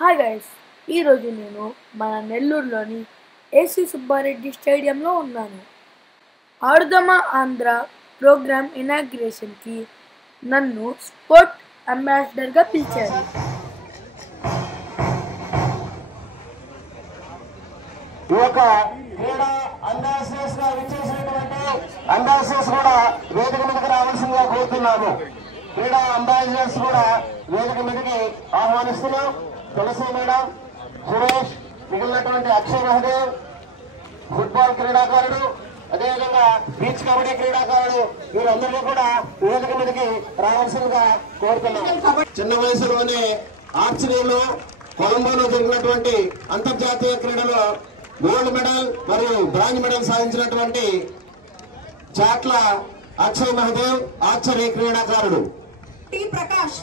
Hi guys, ఈరోజు నేను మన నెల్లూరులోని ఏసీ సుబ్బారెడ్డి స్టేడియంలో ఉన్నాను. ఆడుదామా ఆంధ్ర ప్రోగ్రామ్ ఇనాగ్రేషన్కి నన్ను స్పోర్ట్ అంబాసిడర్గా పిలిచారు. అంబాసిడర్స్ కూడా వేదిక మీదకి రావాల్సిందిగా కోరుతున్నాము. క్రీడా అంబాసిడర్స్ కూడా వేదిక మీదకి ఆహ్వానిస్తున్నాం. తులసి మేడం, సురేష్, మిగిలినటువంటి అక్షయ్ మహదేవ్, ఫుట్బాల్ క్రీడాకారుడు, అదేవిధంగా బీచ్ కబడ్డీ క్రీడాకారుడు, వీరందరినీ కూడా వేదిక మీదకి రావాల్సిందిగా కోరుతున్నాం. చిన్న వయసులోనే ఆర్చరీలో కొలంబోలో జరిగినటువంటి అంతర్జాతీయ క్రీడలో గోల్డ్ మెడల్ మరియు బ్రాంజ్ మెడల్ సాధించినటువంటి చాట్ల అక్షయ్ మహదేవ్ ఆర్చరీ క్రీడాకారుడు. T. Prakash,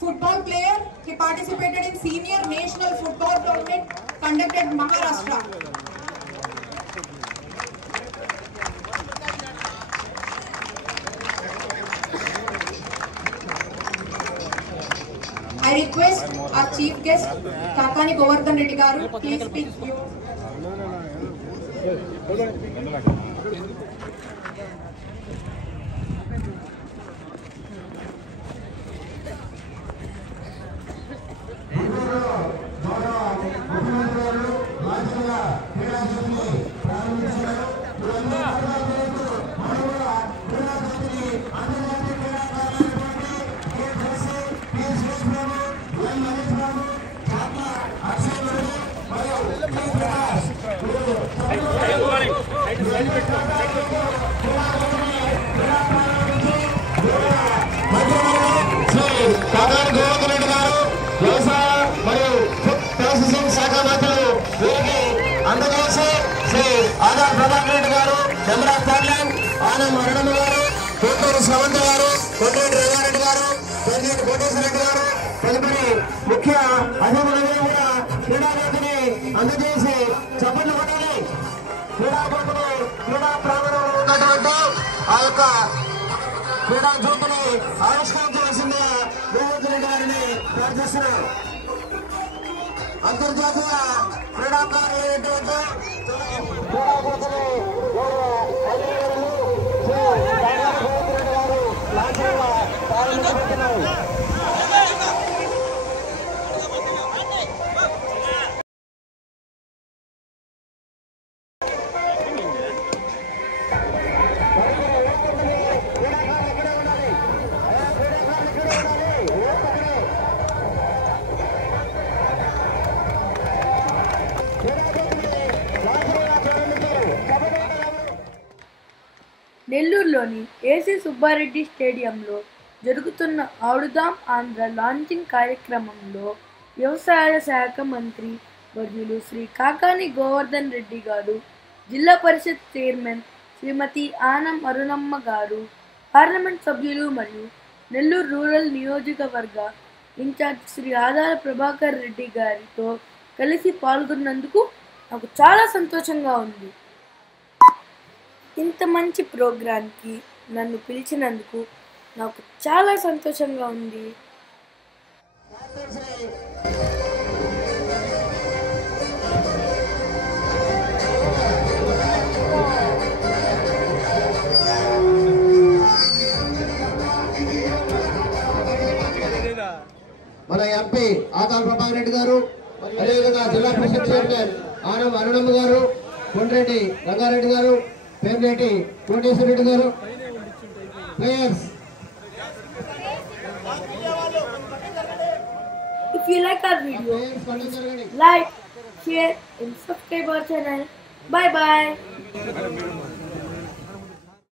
football player. He participated in senior national football tournament conducted in Maharashtra. I request our chief guest, Kakani Govardhan Reddy Garu, please speak. Kakani Govardhan Reddy గారు వ్యవసాయ మరియు ఫుడ్ ప్రాసెసింగ్ శాఖ మంత్రులు వీరికి అందజేసి శ్రీ ఆదార్ ప్రభాకర్ రెడ్డి గారు, చంద్ర పార్లాండ్, ఆనం అరుణమ్మ గారు, కోటూరు శ్రవంత్ గారు, కోటేటి రంగారెడ్డి గారు, పెరిగేటి కోటేశ్వర రెడ్డి గారు తదుపరి ముఖ్య అతిథులందరూ కూడా క్రీడాజ్యోతిని అందజేసి చప్పట్లు కొట్టాలి. క్రీడాజ్యోతిని క్రీడా ప్రాంగణంలో ఉన్నటువంటి ఆ యొక్క క్రీడా జ్యోతిని ఆవిష్కరించవలసిందిగా గోవర్ధన్ రెడ్డి గారిని ప్రార్థిస్తున్నారు. అంతర్జాతీయ క్రీడాకారులైనటువంటి క్రీడా జ్యోతిని గోవర్ధన్ రెడ్డి గారు లాంఛనంగా ప్రారంభించబోతున్నారు. నెల్లూరులోని ఏసీ సుబ్బారెడ్డి స్టేడియంలో జరుగుతున్న ఆడుదాం ఆంధ్ర లాంచింగ్ కార్యక్రమంలో వ్యవసాయ శాఖ మంత్రి వర్యులు శ్రీ కాకాని గోవర్ధన్ రెడ్డి గారు, జిల్లా పరిషత్ చైర్మన్ శ్రీమతి ఆనం అరుణమ్మ గారు, పార్లమెంట్ సభ్యులు మరియు నెల్లూరు రూరల్ నియోజకవర్గ ఇన్ఛార్జ్ శ్రీ ఆదాల ప్రభాకర్ రెడ్డి గారితో కలిసి పాల్గొన్నందుకు నాకు చాలా సంతోషంగా ఉంది. ఇంత మంచి ప్రోగ్రాంకి నన్ను పిలిచినందుకు నాకు చాలా సంతోషంగా ఉంది. మన ఎంపీ ఆదాల ప్రభాకర్ రెడ్డి గారు, అదేవిధంగా జిల్లా పరిషత్ చైర్మన్ ఆనం అరుణమ్మ గారు, కొండ్రెడ్డి రంగారెడ్డి గారు, పేర్నేటి కోటేశ్వర రెడ్డి గారు, players. If you like our video, like, share and subscribe our channel. Bye bye.